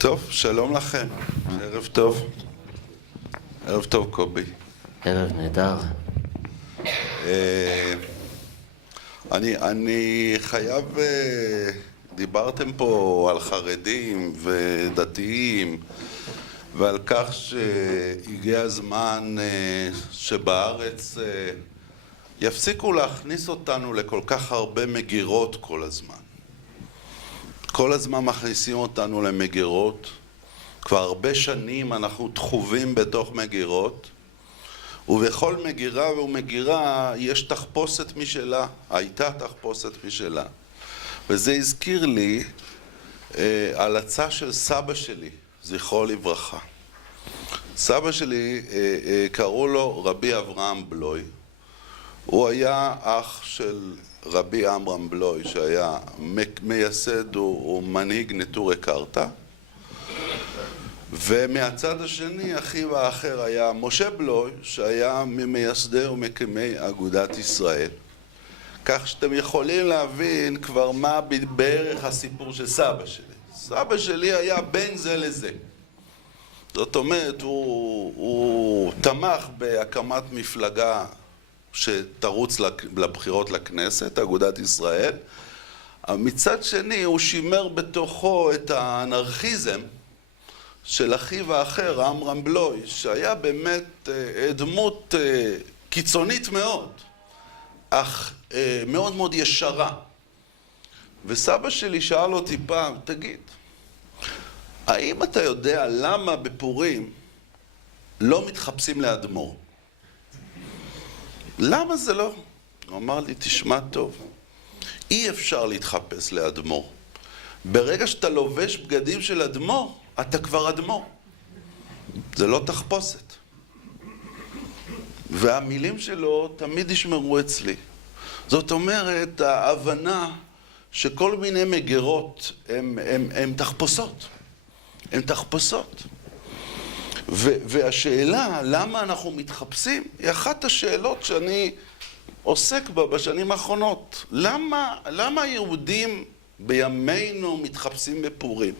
טוב, שלום לכם. ערב טוב. ערב טוב, קובי. ערב נהדר. אני חייב... דיברתם פה על חרדים ודתיים ועל כך שהגיע הזמן שבארץ יפסיקו להכניס אותנו לכל כך הרבה מגירות כל הזמן. כל הזמן מכניסים אותנו למגירות. כבר הרבה שנים אנחנו תחובים בתוך מגירות, ובכל מגירה ומגירה יש תחפושת משלה, הייתה תחפושת משלה. וזה הזכיר לי הלצה של סבא שלי, זכרו לברכה. סבא שלי, קראו לו רבי אברהם בלוי. הוא היה אח של רבי עמרם בלוי, שהיה מייסד ומנהיג נטורי קרתא. ומהצד השני, אחיו האחר היה משה בלוי, שהיה ממייסדי ומקימי אגודת ישראל. כך שאתם יכולים להבין כבר מה בערך הסיפור של סבא שלי. סבא שלי היה בין זה לזה. זאת אומרת, הוא תמך בהקמת מפלגה שתרוץ לבחירות לכנסת, אגודת ישראל. מצד שני, הוא שימר בתוכו את האנרכיזם של אחיו האחר, עמרם בלוי, שהיה באמת דמות קיצונית מאוד, אך מאוד מאוד ישרה. וסבא שלי שאל אותי פעם, תגיד, האם אתה יודע למה בפורים לא מתחפשים לאדמו"ר? למה זה לא? הוא אמר לי, תשמע טוב, אי אפשר להתחפש לאדמו"ר. ברגע שאתה לובש בגדים של אדמו"ר, אתה כבר אדמו"ר. זה לא תחפושת. והמילים שלו תמיד ישמרו אצלי. זאת אומרת, ההבנה שכל מיני מגירות הם תחפושות. הם תחפושות. והשאלה, למה אנחנו מתחפשים, היא אחת השאלות שאני עוסק בה בשנים האחרונות. למה היהודים בימינו מתחפשים בפורים?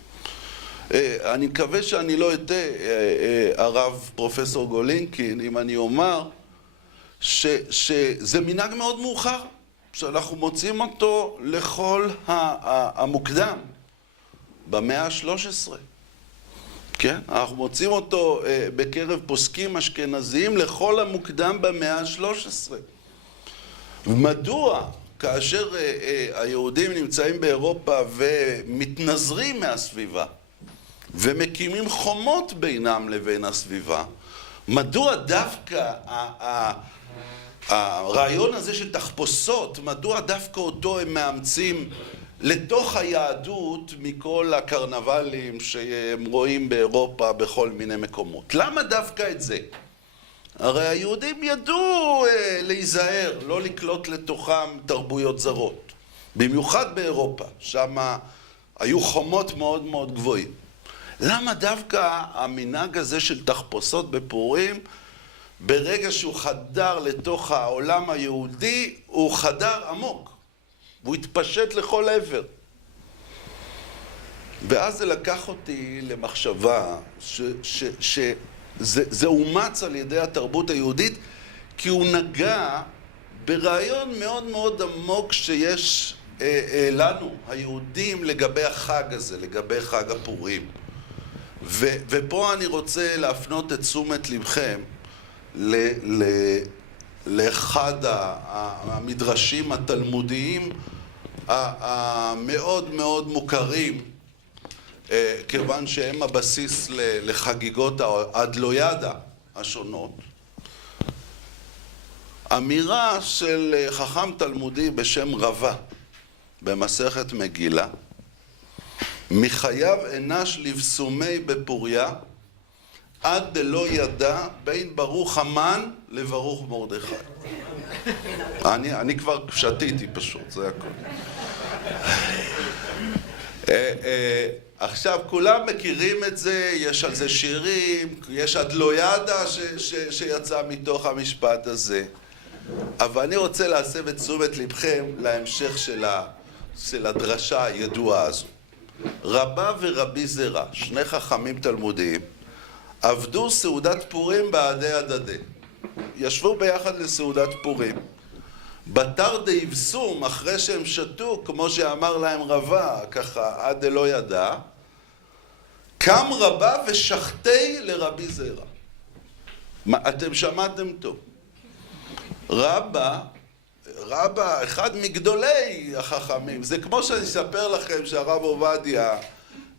אני מקווה שאני לא אטעה, הרב פרופסור גולינקין, אם אני אומר שזה מנהג מאוד מאוחר, שאנחנו מוצאים אותו לכל המוקדם במאה ה-13. כן? אנחנו מוצאים אותו בקרב פוסקים אשכנזיים לכל המוקדם במאה ה-13. ומדוע כאשר היהודים נמצאים באירופה ומתנזרים מהסביבה ומקימים חומות בינם לבין הסביבה, מדוע דווקא הרעיון הזה של תחפושות, מדוע דווקא אותו הם מאמצים לתוך היהדות מכל הקרנבלים שהם רואים באירופה בכל מיני מקומות? למה דווקא את זה? הרי היהודים ידעו להיזהר, לא לקלוט לתוכם תרבויות זרות. במיוחד באירופה, שם היו חומות מאוד מאוד גבוהים. למה דווקא המנהג הזה של תחפושות בפורים, ברגע שהוא חדר לתוך העולם היהודי, הוא חדר עמוק, והוא התפשט לכל עבר. ואז זה לקח אותי למחשבה שזה אומץ על ידי התרבות היהודית, כי הוא נגע ברעיון מאוד מאוד עמוק שיש לנו, היהודים, לגבי החג הזה, לגבי חג הפורים. ופה אני רוצה להפנות את תשומת לבכם לאחד המדרשים התלמודיים המאוד מאוד מוכרים, כיוון שהם הבסיס לחגיגות האדלוידה השונות. אמירה של חכם תלמודי בשם רבה במסכת מגילה, מחייו אנש לבסומי בפוריה, עד דלא ידע בין ברוך המן לברוך מרדכי. אני כבר שתיתי פשוט, זה הכל. עכשיו, כולם מכירים את זה, יש על זה שירים, יש אדלוידה שיצא מתוך המשפט הזה. אבל אני רוצה להסב את תשומת לבכם להמשך של הדרשה הידועה הזו. רבה ורבי זרע, שני חכמים תלמודיים, עבדו סעודת פורים בעדי הדדי. ישבו ביחד לסעודת פורים. בתר דאבסום, אחרי שהם שתו, כמו שאמר להם רבה, ככה עד דלא ידע, קם רבה ושחטי לרבי זרע. אתם שמעתם טוב. רבה, אחד מגדולי החכמים. זה כמו שאני אספר לכם שהרב עובדיה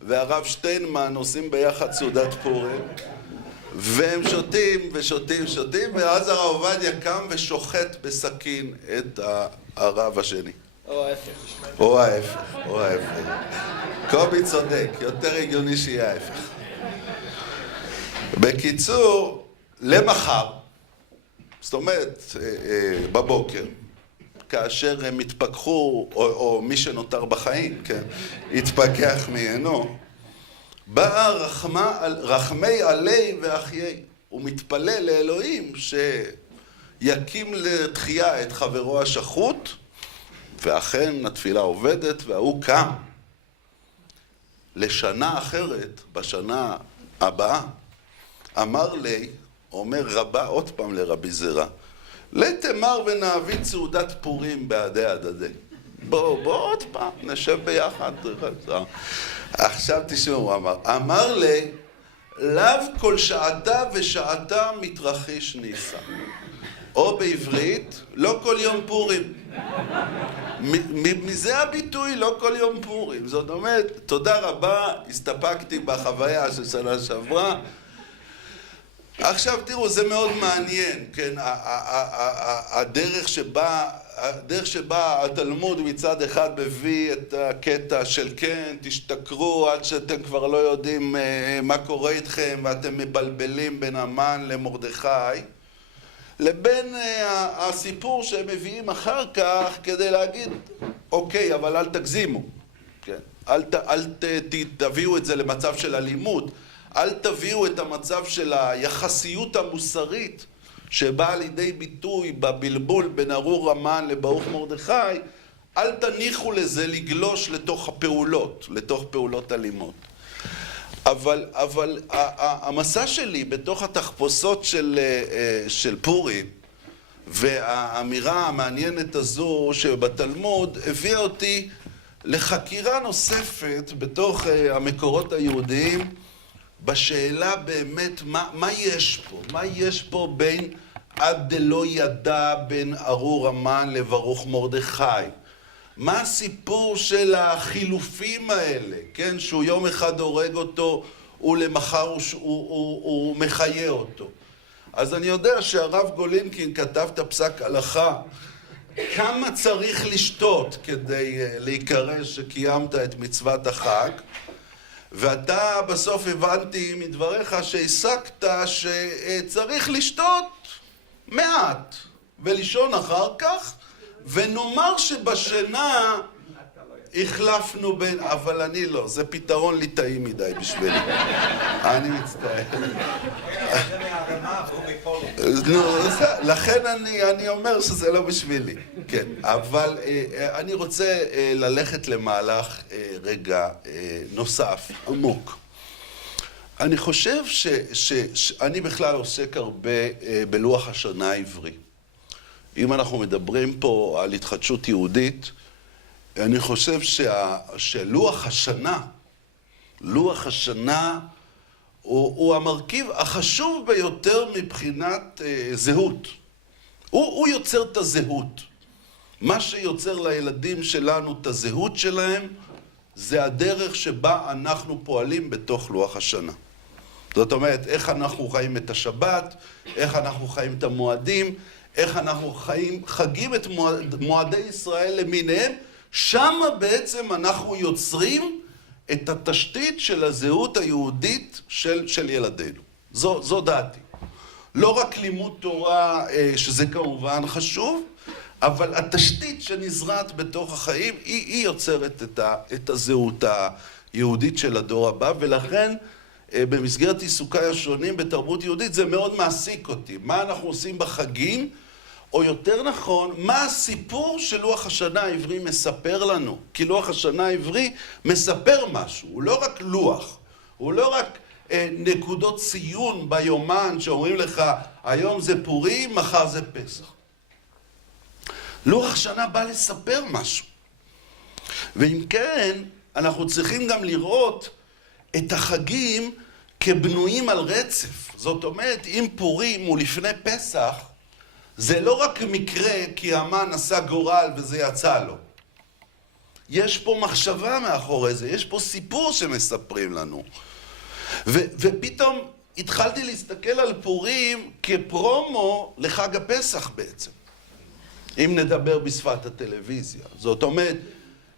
והרב שטיינמן עושים ביחד סעודת פורים, והם שותים ושותים ושותים, ואז הרב עובדיה קם ושוחט בסכין את הרב השני. או ההפך. קובי צודק, יותר הגיוני שיהיה ההפך. בקיצור, למחר, זאת אומרת, בבוקר, כאשר הם התפכחו, או מי שנותר בחיים, כן, התפכח מעינו, באה רחמי עלי ואחיי. הוא מתפלל לאלוהים שיקים לתחייה את חברו השחוט, ואכן התפילה עובדת והוא קם. לשנה אחרת, בשנה הבאה, אמר לי, אומר רבה עוד פעם לרבי זרע, לתמר ונעביד סעודת פורים בעדי הדדי. בוא עוד פעם, נשב ביחד. עכשיו תשמעו, הוא אמר לי, לאו כל שעתה ושעתה מתרחיש ניסה. או בעברית, לא כל יום פורים. מזה הביטוי, לא כל יום פורים. זאת אומרת, תודה רבה, הסתפקתי בחוויה של שנה שעברה. עכשיו תראו, זה מאוד מעניין, כן? הדרך שבה התלמוד מצד אחד מביא את הקטע של כן, תשתכרו עד שאתם כבר לא יודעים מה קורה איתכם ואתם מבלבלים בין המן למרדכי, לבין הסיפור שהם מביאים אחר כך כדי להגיד, אוקיי, אבל אל תגזימו, כן? אל תביאו את זה למצב של אלימות, אל תביאו את המצב של היחסיות המוסרית שבאה לידי ביטוי בבלבול בין ארור המן לברוך מרדכי, אל תניחו לזה לגלוש לתוך פעולות אלימות. אבל המסע שלי בתוך התחפושות של פורים והאמירה המעניינת הזו שבתלמוד הביאה אותי לחקירה נוספת בתוך המקורות היהודיים בשאלה באמת מה יש פה? מה יש פה בין עד דלא ידע בין ארור המן לברוך מרדכי? מה הסיפור של החילופים האלה, כן? שהוא יום אחד הורג אותו ולמחר הוא מחיה אותו. אז אני יודע שהרב גולינקין כתב את הפסק הלכה, כמה צריך לשתות כדי להיקרא שקיימת את מצוות החג, ואתה בסוף הבנתי מדבריך שהסקת שצריך לשתות מעט ולישון אחר כך, ונאמר שבשינה החלפנו בין, אבל אני לא, זה פתרון ליטאי מדי בשבילי. אני מצטער. לכן אני אומר שזה לא בשבילי. כן, אבל אני רוצה ללכת למהלך רגע נוסף, עמוק. אני חושב שאני בכלל עוסק הרבה בלוח השנה העברי. אם אנחנו מדברים פה על התחדשות יהודית, אני חושב שלוח השנה הוא המרכיב החשוב ביותר מבחינת זהות. הוא יוצר את הזהות. מה שיוצר לילדים שלנו את הזהות שלהם, זה הדרך שבה אנחנו פועלים בתוך לוח השנה. זאת אומרת, איך אנחנו חיים את השבת, איך אנחנו חיים את המועדים, איך אנחנו חגים את מועדי ישראל למיניהם, שם בעצם אנחנו יוצרים את התשתית של הזהות היהודית של ילדינו. זו דעתי. לא רק לימוד תורה, שזה כמובן חשוב, אבל התשתית שנזרעת בתוך החיים, היא יוצרת את הזהות היהודית של הדור הבא, ולכן במסגרת עיסוקיי השונים בתרבות יהודית זה מאוד מעסיק אותי. מה אנחנו עושים בחגים, או יותר נכון, מה הסיפור שלוח השנה העברי מספר לנו? כי לוח השנה העברי מספר משהו, הוא לא רק לוח, הוא לא רק נקודות ציון ביומן שאומרים לך, היום זה פורים, מחר זה פסח. לוח השנה בא לספר משהו. ואם כן, אנחנו צריכים גם לראות את החגים כבנויים על רצף. זאת אומרת, אם פורים הוא לפני פסח, זה לא רק מקרה כי המן עשה גורל וזה יצא לו. יש פה מחשבה מאחורי זה, יש פה סיפור שמספרים לנו. ופתאום התחלתי להסתכל על פורים כפרומו לחג הפסח בעצם. אם נדבר בשפת הטלוויזיה. זאת אומרת,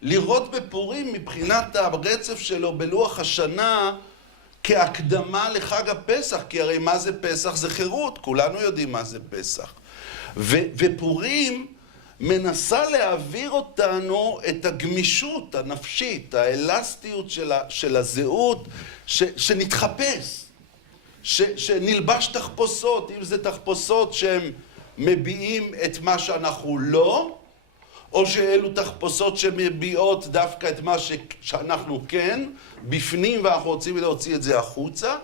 לראות בפורים מבחינת הרצף שלו בלוח השנה כהקדמה לחג הפסח, כי הרי מה זה פסח? זה חירות, כולנו יודעים מה זה פסח. ופורים מנסה להעביר אותנו את הגמישות הנפשית, האלסטיות של הזהות, שנתחפש, שנלבש תחפושות, אם זה תחפושות שהם מביעים את מה שאנחנו לא, או שאלו תחפושות שמביעות דווקא את מה שאנחנו כן, בפנים ואנחנו רוצים להוציא את זה החוצה.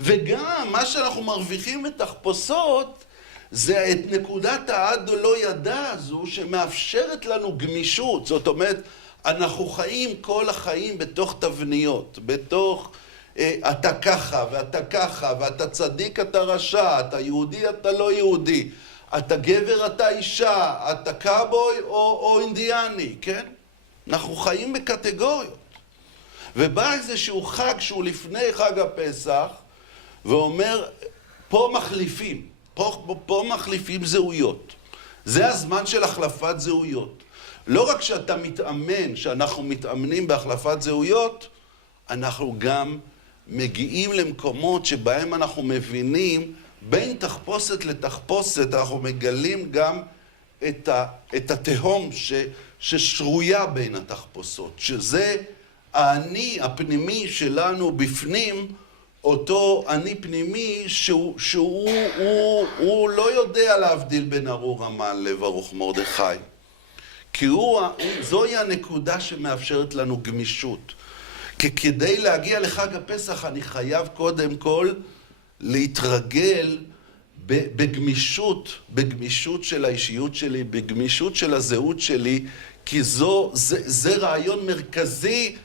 וגם מה שאנחנו מרוויחים בתחפושות, זה את נקודת העד או לא ידע הזו שמאפשרת לנו גמישות. זאת אומרת, אנחנו חיים כל החיים בתוך תבניות, בתוך אתה ככה ואתה ככה, ואתה צדיק אתה רשע, אתה יהודי אתה לא יהודי, אתה גבר אתה אישה, אתה קאבוי או אינדיאני, כן? אנחנו חיים בקטגוריות. ובא איזשהו חג שהוא לפני חג הפסח, ואומר, פה מחליפים. פה מחליפים זהויות. זה הזמן של החלפת זהויות. לא רק שאתה מתאמן, שאנחנו מתאמנים בהחלפת זהויות, אנחנו גם מגיעים למקומות שבהם אנחנו מבינים, בין תחפושת לתחפושת, אנחנו מגלים גם את התהום ששרויה בין התחפושות, שזה האני הפנימי שלנו בפנים, אותו אני פנימי שהוא לא יודע להבדיל בין ארור המן לברוך מרדכי. כי זוהי הנקודה שמאפשרת לנו גמישות. כי כדי להגיע לחג הפסח אני חייב קודם כל להתרגל בגמישות של האישיות שלי, בגמישות של הזהות שלי, כי זה רעיון מרכזי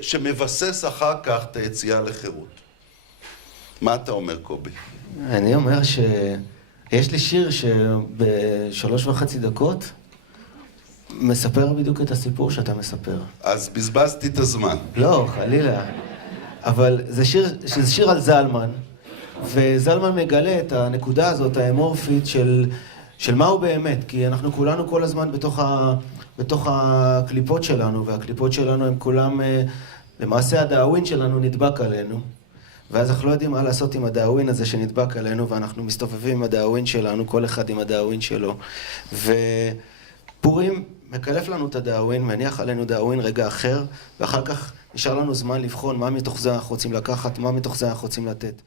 שמבסס אחר כך את היציאה לחירות. מה אתה אומר, קובי? אני אומר שיש לי שיר ב3.5 דקות מספר בדיוק את הסיפור שאתה מספר. אז בזבזתי את הזמן. לא, חלילה. אבל זה שיר על זלמן, וזלמן מגלה את הנקודה הזאת, האמורפית של מהו באמת, כי אנחנו כולנו כל הזמן בתוך הקליפות שלנו, והקליפות שלנו הם כולם, למעשה הדאווין שלנו נדבק עלינו, ואז אנחנו לא יודעים מה לעשות עם הדאווין הזה שנדבק עלינו, ואנחנו מסתובבים עם הדאווין שלנו, כל אחד עם הדאווין שלו. ופורים מקלף לנו את הדאווין, מניח עלינו דאווין רגע אחר, ואחר כך נשאר לנו זמן לבחון מה מתוך זה אנחנו רוצים לקחת, מה מתוך זה אנחנו רוצים לתת.